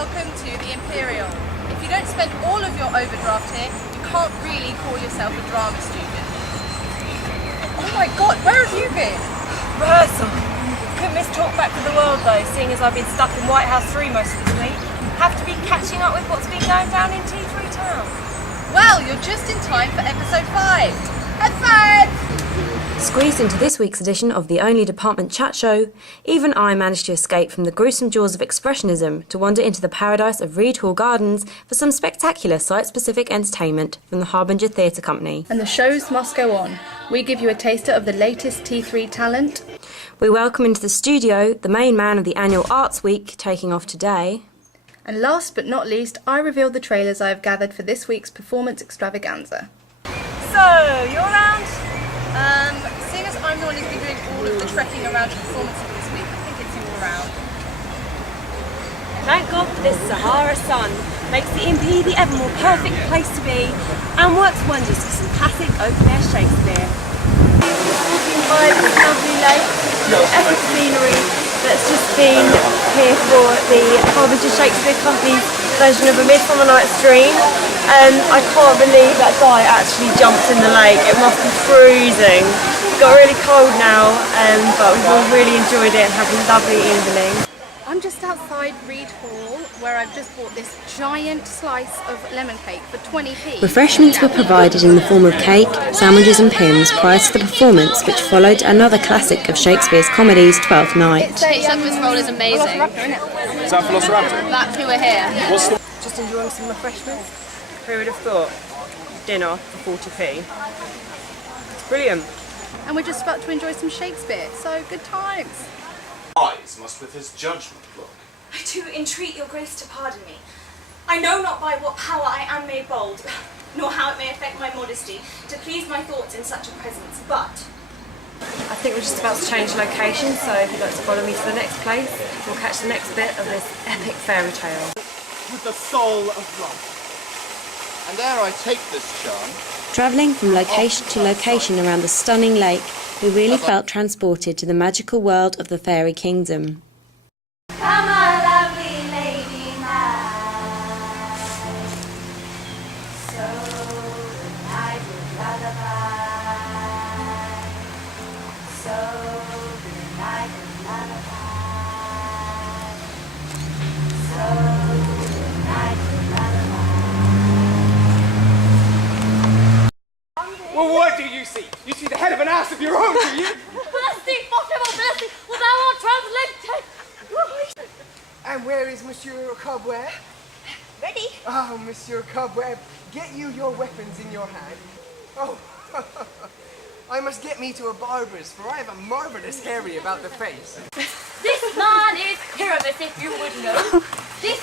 welcome to the Imperial. If you don't spend all of your overdraft here, you can't really call yourself a drama student. Oh my god, where have you been? Rehearsal. Couldn't miss Talkback for the world though, seeing as I've been stuck in White House 3 most of this week. Have to be catching up with what's been going down in T3 town. Well, you're just in time for episode 5. Have fun! Squeezed into this week's edition of the only department chat show, even I managed to escape from the gruesome jaws of expressionism to wander into the paradise of Reed Hall Gardens for some spectacular site-specific entertainment from the Harbinger Theatre Company. And the shows must go on. We give you a taster of the latest T3 talent. We welcome into the studio the main man of the annual Arts Week, taking off today. And last but not least, I reveal the trailers I have gathered for this week's performance extravaganza. So, you're around? Seeing as I'm the one who's been doing all of the trekking around your performances this week, I think it's all around. Thank God for this Sahara sun. Makes the MP the ever more perfect place to be and works wonders for some classic open-air Shakespeare. Walking by this lovely lake, epic scenery that's just been here for the Harbinger Shakespeare Company's version of A Midsummer Night's Dream. I can't believe that guy actually jumped in the lake. It must be freezing. It got really cold now, but we've all really enjoyed it and had a lovely evening. I'm just outside Reed Hall, where I've just bought this giant slice of lemon cake for 20p. Refreshments were provided in the form of cake, sandwiches and pins prior to the performance, which followed another classic of Shakespeare's comedies, Twelfth Night. This roll is amazing. Is that Velociraptor? That's who we're here. Just enjoying some refreshments. Who would have thought? Dinner for 40p. It's brilliant. And we're just about to enjoy some Shakespeare, so good times. Eyes must with his judgment look. I do entreat your grace to pardon me. I know not by what power I am made bold, nor how it may affect my modesty, to please my thoughts in such a presence, but... I think we're just about to change location, so if you'd like to follow me to the next place, we'll catch the next bit of this epic fairy tale. With the soul of love. And there I take this charm. Travelling from location to location around the stunning lake, we really felt transported to the magical world of the fairy kingdom. Come on, lovely lady night. So the night will lullaby. So the night will lullaby. So the night will lullaby. Well, what do you see? You see the head of an ass of your own, do you? Blessing, possible blessing, will thou art translated. And where is Monsieur Cobweb? Ready? Oh, Monsieur Cobweb, get you your weapons in your hand. Oh, I must get me to a barber's, for I have a marvellous hairy about the face. This man is Pyramus, if you would know.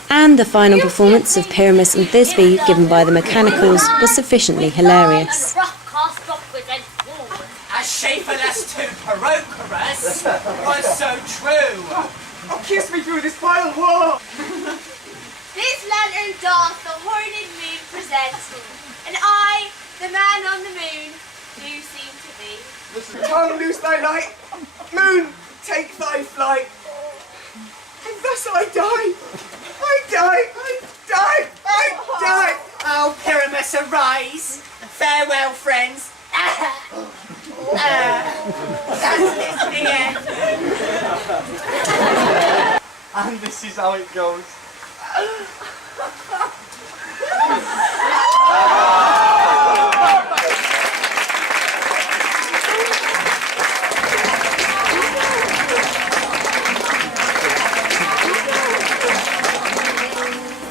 And the final performance of Pyramus and Thisbe, given by the Mechanicals, was sufficiently hilarious. As shaperless to Perocorus was so true. Oh, kiss me through this vile wall! This lantern doth the horned moon present, and I, the man on the moon, do seem to be. Tongue, loose thy light. Moon, take thy flight. And thus I die. I die. I die. I die. Oh, Pyramus, arise. Farewell, friends. That's the end. And this is how it goes.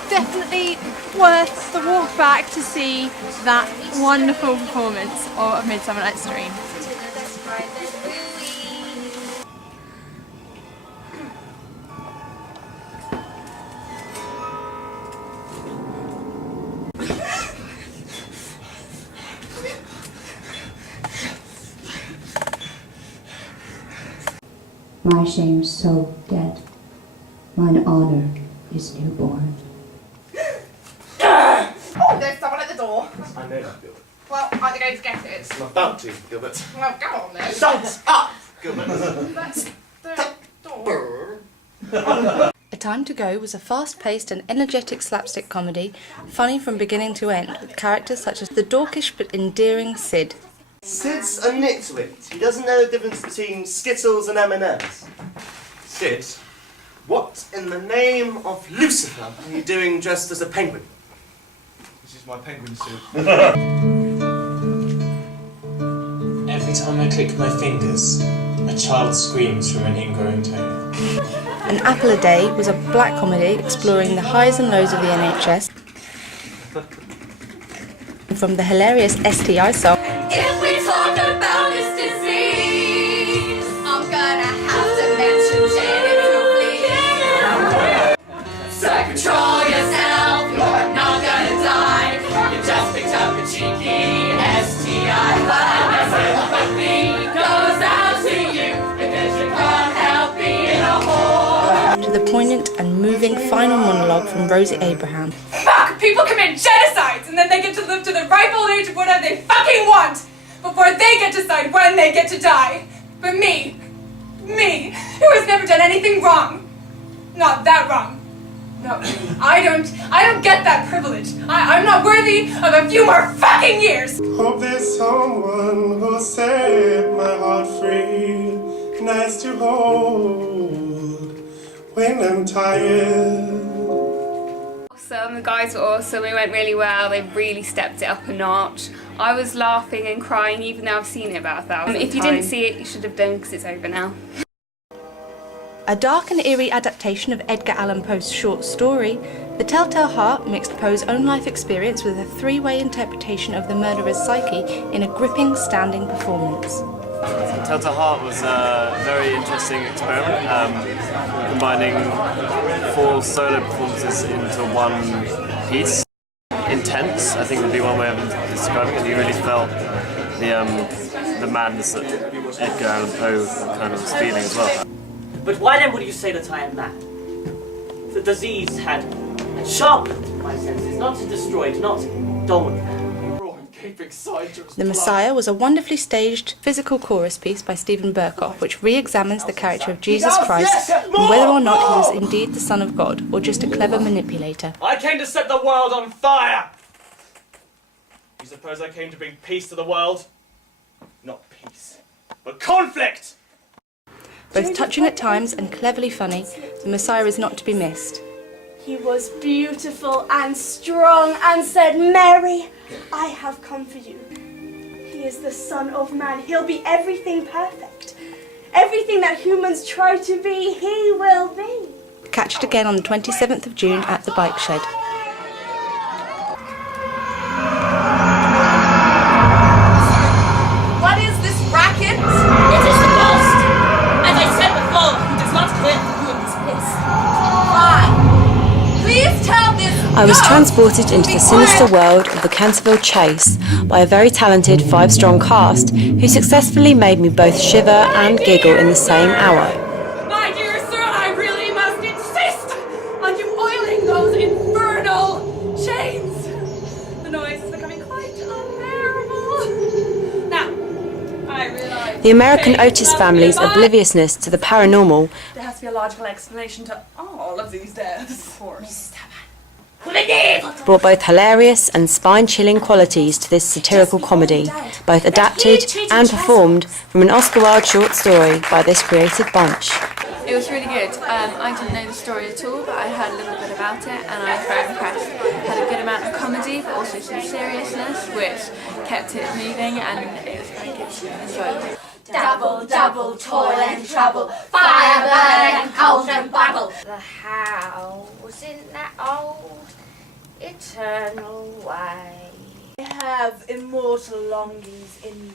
Definitely worth the walk back to see that wonderful performance of Midsummer Night's Dream. My shame's so dead, mine honour is newborn. Oh, there's someone at the door. I know that, Gilbert. Well, I'm going to get it. I'm about to, Gilbert. Well, go on then. Shut up, Gilbert. That's the door. A A Time to Go was a fast-paced and energetic slapstick comedy, funny from beginning to end, with characters such as the dorkish but endearing Sid. Sid's a nitwit. He doesn't know the difference between Skittles and M&M's. Sid, what in the name of Lucifer are you doing dressed as a penguin? This is my penguin suit. Every time I click my fingers, a child screams from an ingrowing toe. An Apple a Day was a black comedy exploring the highs and lows of the NHS. From the hilarious STI song. If we talk about this disease, I'm gonna have to mention genital bleeding. So control yourself, you're not gonna die. You just picked up a cheeky STI virus. But me goes out to you because you can't help being a whore. To the poignant and moving final monologue from Rosie Abraham. Fuck! People commit genocides and then they get to live to the ripe old age of whatever they fucking want before they get to decide when they get to die. But me, who has never done anything wrong, not that wrong. No, I don't get that privilege. I'm not worthy of a few more fucking years. Hope there's someone who'll set my heart free. Nice to hold when I'm tired. Awesome, the guys were awesome, it went really well, they really stepped it up a notch. I was laughing and crying even though I've seen it about 1,000 times. If you didn't see it, you should have done because it's over now. A dark and eerie adaptation of Edgar Allan Poe's short story, The Telltale Heart mixed Poe's own life experience with a three-way interpretation of the murderer's psyche in a gripping standing performance. Telltale Heart was a very interesting experiment, combining 4 solo performances into one piece. Intense, I think would be one way of describing it. You really felt the madness that Edgar Allan Poe kind of was feeling as well. But why then would you say that I am mad? The disease had sharpened my senses, not destroyed, not dulled them. The Messiah was a wonderfully staged physical chorus piece by Stephen Burkoff, which re-examines the character of Jesus Christ and whether or not he was indeed the Son of God or just a clever manipulator. I came to set the world on fire! You suppose I came to bring peace to the world? Not peace, but conflict! Both touching at times and cleverly funny, the Messiah is not to be missed. He was beautiful and strong and said, Mary, I have come for you. He is the Son of Man. He'll be everything perfect. Everything that humans try to be, he will be. Catch it again on the 27th of June at the Bike Shed. What is this racket? It is the ghost. As I said before, he does not care who in this place. Why? Please tell this I was transported into the sinister world of the Canterville Chase by a very talented 5-strong cast who successfully made me both shiver and giggle in the same hour. My dear sir, I really must insist on you oiling those infernal chains. The noise is becoming quite unbearable. Now, I realize... The American Otis family's obliviousness to the paranormal there has to be a logical explanation to all of these deaths. Of course. brought both hilarious and spine-chilling qualities to this satirical comedy, both adapted and performed from an Oscar-Wilde short story by this creative bunch. It was really good. I didn't know the story at all, but I heard a little bit about it and I was very impressed. It had a good amount of comedy, but also some seriousness, which kept it moving, and it was very good. Enjoyable. Double, double, toil and trouble, fire burn and cold and bubble. The house in that old eternal way. I have immortal longings in me.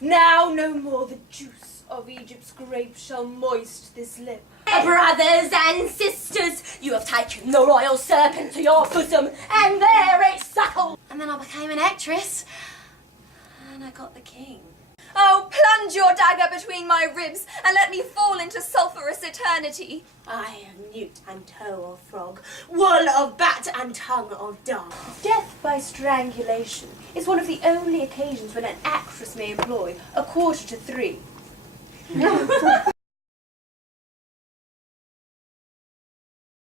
Now no more the juice of Egypt's grape shall moist this lip. Brothers and sisters, you have taken the royal serpent to your bosom, and there it suckled. And then I became an actress, and I got the king. Oh, plunge your dagger between my ribs and let me fall into sulphurous eternity. I am newt and toe of frog, wool of bat and tongue of dove. Death by strangulation is one of the only occasions when an actress may employ a 2:45.